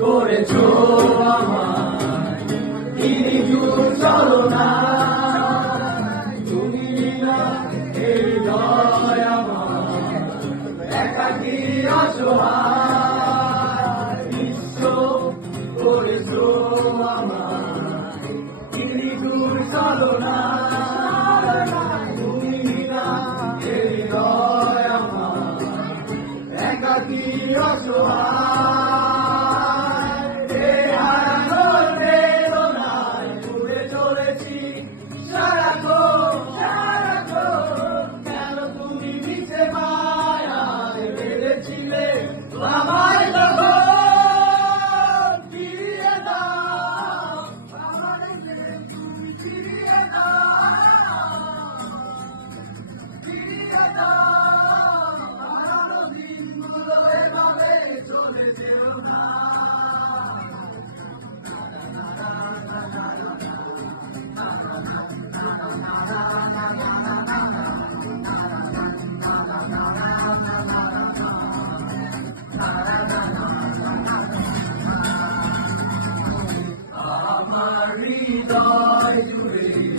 করেছো আমায় দূর চলো না তুমি না এই হৃদয় আমার একাকী অসহায় বিশ্ব করেছো আমায় দূর চলো না তুমি না এই হৃদয় আমার একাকী অসহায় আমার হৃদয় জুড়ে